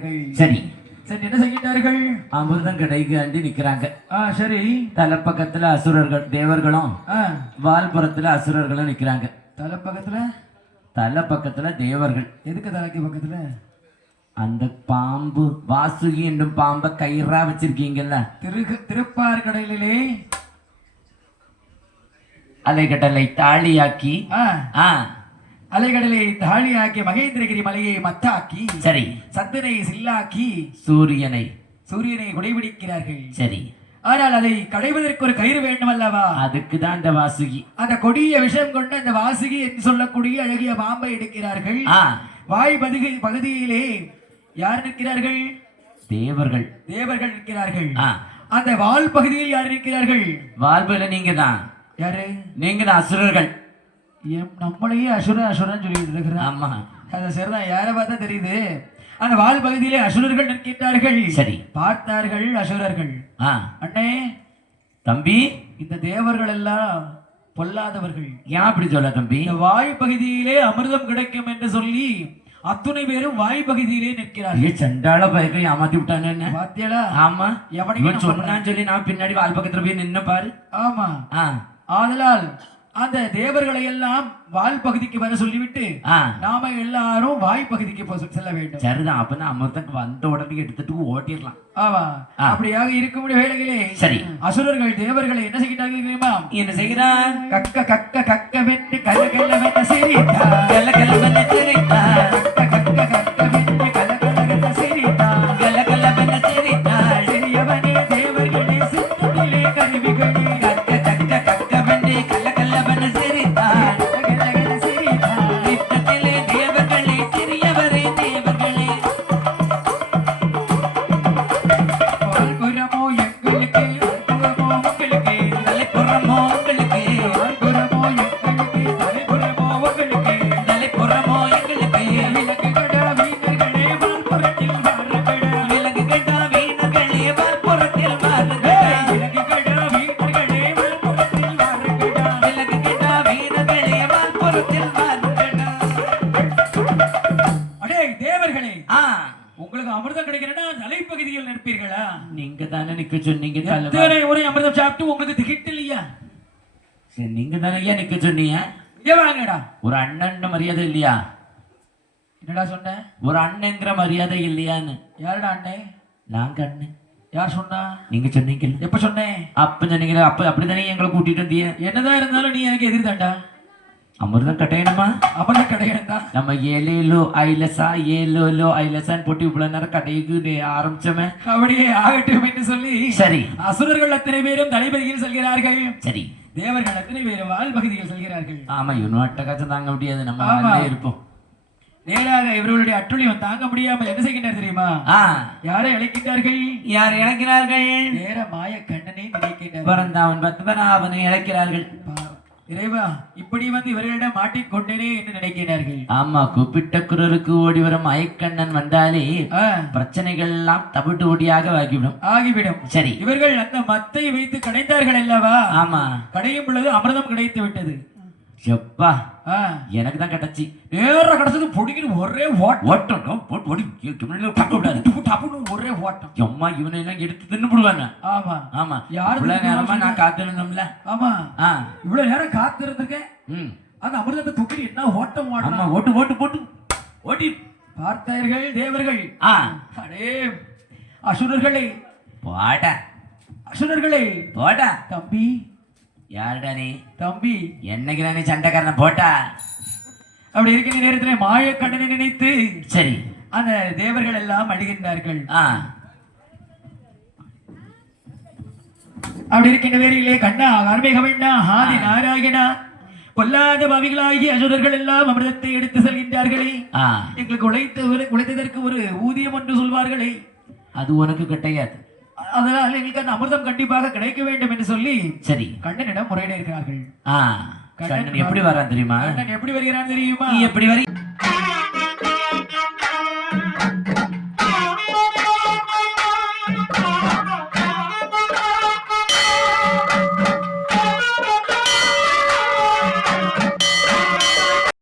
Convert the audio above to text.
வருகிறார்கள். சரி சரி, என்ன செய்கிறார்கள்? அமிர்தம் கிடைக்காண்டி நிக்கிறாங்க. சரி. தலைப்பக்கத்துல அசுரர்கள் தேவர்களும் வால்புறத்துல அசுரர்களும் நிக்கிறாங்க. தலைப்பக்கத்துல தேவர்கள். எதுக்கு தலைக்கு பக்கத்துல? அந்த பாம்பு வாசுகி என்னும் பாம்பை கயிறா வச்சிருக்கீங்கல்ல, திருப்பார்கடலிலே அலைகடலை தாளியாக்கி அலைகடலை தாளியாக்கி மகேந்திரகிரி மலையை மத்தாக்கி சரி சந்தனை சில்லாக்கி சூரியனை குடைபிடிக்கிறார்கள். சரி, ஆனால் அதை கடைவதற்கு ஒரு கயிறு வேண்டும் அல்லவா? அதுக்குதான் அந்த வாசுகி, அந்த கொடிய விஷம் கொண்டு அந்த வாசுகி என்று சொல்லக்கூடிய அழகிய பாம்பை எடுக்கிறார்கள். வாய் பகுதியிலே யார் நிற்கிறார்கள்? தேவர்கள். தேவர்கள் நிற்கிறார்கள். அந்த வால் பகுதியில் யார் நிற்கிறார்கள்? வால்புல நீங்க தான். யாரு? நீங்க தான் அசுரர்கள். நம்மளையே அசுரன் சொல்லிட்டு இருக்கிறான். ஆமா, அது சரிதான். யாரை பார்த்தா தெரியுது. அந்த வால் பகுதியிலே அசுரர்கள் நிற்கிறார்கள். சரி, பார்த்தார்கள் அசுரர்கள். அண்ணே தம்பி, இந்த தேவர்கள் எல்லாம் பொல்லாதவர்கள். ஏன் அப்படி சொல்ல தம்பி? இந்த வாய் பகுதியிலே அமிர்தம் கிடைக்கும் என்று சொல்லி அத்துணை பேரும் வாய் பகுதியிலே நிற்கிறார்கள். சண்டாள பயக்கை ஏமாத்தி விட்டானே பாத்தியலா? ஆமா, எவனையும் சொன்னான்னு சொல்லி நான் பின்னாடி வால் பக்கத்துல போய் நின்ன பாரு. ஆமா, ஆதலால் அந்த தேவர்களை எல்லாம் வால் பகுதிக்கு வர சொல்லிவிட்டு நாம எல்லாரும் வாய் பகுதிக்கு செல்ல வேண்டும். சரிதான், அப்பதான் அமிர்தம் வந்த உடனே எடுத்துட்டு ஓட்டிடலாம். ஆமா, அப்படியாக இருக்கும் வேளைகளே சரி அசுரர்கள் தேவர்களை என்ன செய்கிறார்கள் தெரியுமா? என்ன செய்கிறார்? கக்க கக்க கக்க வென்று கலகல வென்று சிரித்தார். கலகல வென்று சிரித்தார். கக்க கக்க கக்க வென்று கலகல வென்று சிரித்தார். கலகல வென்று சிரித்தார். சிறியவனே தேவர்களே சித்தத்திலே கருவிகளே. கக்க கக்க கக்க வென்று கலகல வென்று சிரித்தார். கலகல சிரித்தார். சித்தத்திலே தேவர்களே சிறியவரே தேவர்களே. வாழ்புறமோ எங்களுக்கு வாழ்புறமோ உங்களுக்கு. தலைப்புறமோ உங்களுக்கு. வாழ்புறமோ எங்களுக்கு தலைப்புறமோ உங்களுக்கு. தலைப்புறமோ எங்களுக்கு. விலங்குகடா வீணர்களே வாழ்புறத்தில் வாருங்கடா. விலங்குகடா வீணர்களே வால்புறத்தில் வாருங்கடா. விலங்குகடா வீணர்களே வாழ்புறத்தில் வாருங்கடா. விலங்குகடா வீணர்களே வால்புறத்தில் வாருங்கடா. அடே தேவர்களே, உங்களுக்கு அமிர்தம் கிடைக்கிறேன்னா தலைப்பகுதியில் நிற்பீர்களா? நீங்க தானே நிக்க சொன்னீங்க. எத்தனை முறை அமிர்தம் சாப்பிட்டு உங்களுக்கு திகிட்டு இல்லையா? சரி, நீங்க தானே ஏன் நிக்க சொன்னீங்க? இங்க வாங்கடா. ஒரு அண்ணன் மரியாதை இல்லையா? என்னடா சொன்ன? ஒரு அண்ணங்கிற மரியாதை இல்லையான்னு. யாருடா அண்ணே? நாங்க அண்ணன். யார் சொன்னா? நீங்க சொன்னீங்க. எப்ப சொன்னேன்? அப்ப சொன்னீங்களா? அப்ப அப்படித்தானே எங்களை கூட்டிட்டு வந்தீங்க. என்னதான் இருந்தாலும் நீ எனக்கு எதிர்த்தாண்டா. அமிர்தம் கட்டையணுமா? அமிர்தம் கிடையாதுடா. நம்ம ஏலேலோ ஐலசா ஏலோலோ ஐலசான்னு போட்டு இவ்வளவு நேரம் கடைக்கு ஆரம்பிச்சோமே. அப்படியே ஆகட்டும் என்று சொல்லி சரி, அசுரர்கள் அத்தனை பேரும் தலைப்பகுதியில் செல்கிறார்கள். சரி, தேவர்கள் அத்தனை பேரும் வால் பகுதியில் செல்கிறார்கள். ஆமா, இவனும் அட்டகாச்சம் தாங்க முடியாது. நம்ம இருப்போம். நேராக இவர்களுடைய அட்டுழியம் தாங்க முடியாமல் என்ன செய்கின்றார் தெரியுமா? யாரை இழைக்கின்றார்கள்? யார் இழக்கிறார்கள்? நேர மாய கண்ணனை நினைக்கின்றார். பரந்தாவன் பத்மநாபனை இழக்கிறார்கள். இறைவா, இப்படி வந்து இவர்களிடம் மாட்டிக்கொண்டேனே என்று நினைக்கிறார்கள். ஆமா, கூப்பிட்ட குரலுக்கு ஓடி வரும் மயக்கண்ணன் வந்தாலே பிரச்சனைகள் எல்லாம் தவிட்டு ஓடியாக ஆகிவிடும். சரி, இவர்கள் அந்த மத்தை வைத்து கடைந்தார்கள் அல்லவா? ஆமா, கடையும் பொழுது அமிர்தம் கிடைத்து விட்டது. எப்பா, எனக்கு தான் கிடைச்சி. நேரம் கிடைச்சது பொடிக்கிட்டு ஒரே ஓட்டம் ஒரே ஓட்டம். அம்மா, இவனை எல்லாம் எடுத்து தின்னுடுவாங்க. ஆமா ஆமா, இவ்வளவு நேரமா நான் காத்திருந்தோம்ல. ஆமா, இவ்வளவு நேரம் காத்திருந்திருக்கேன். அந்த அமிர்தத்தை தூக்கி என்ன ஓட்டம் ஆமா, ஓட்டு ஓட்டு போட்டு ஓட்டி பார்த்தார்கள் தேவர்கள். அடே அசுரர்களே போட, அசுரர்களே போட. தம்பி, யாருடா நீ? தம்பி, என்னைக்கு நீ சண்டைக்காரன போட்டா? அப்படி இருக்கிற நேரத்தில் மாயக்கண்ணனை நினைத்து சரி அந்த தேவர்கள் எல்லாம் அழுகின்றார்கள். அப்படி இருக்கின்ற வேறையிலே கண்ணா கார்மேக வேண்டா ஆதி நாராயணா, பொல்லாத பாவிகளாகி அசுரர்கள் எல்லாம் அமிர்தத்தை எடுத்து செல்கின்றார்களே. எங்களுக்கு உழைத்ததற்கு ஒரு ஊதியம் என்று சொல்வார்களே, அது உனக்கு கிடையாது. அதனால் எங்களுக்கு அந்த அமிர்தம் கண்டிப்பாக கிடைக்க வேண்டும் என்று சொல்லி சரி கண்ணனிடம் முறையிட இருக்கிறார்கள். கண்ணன் எப்படி வரான் தெரியுமா? கண்ணன் எப்படி வருகிறான் தெரியுமா? எப்படி வரி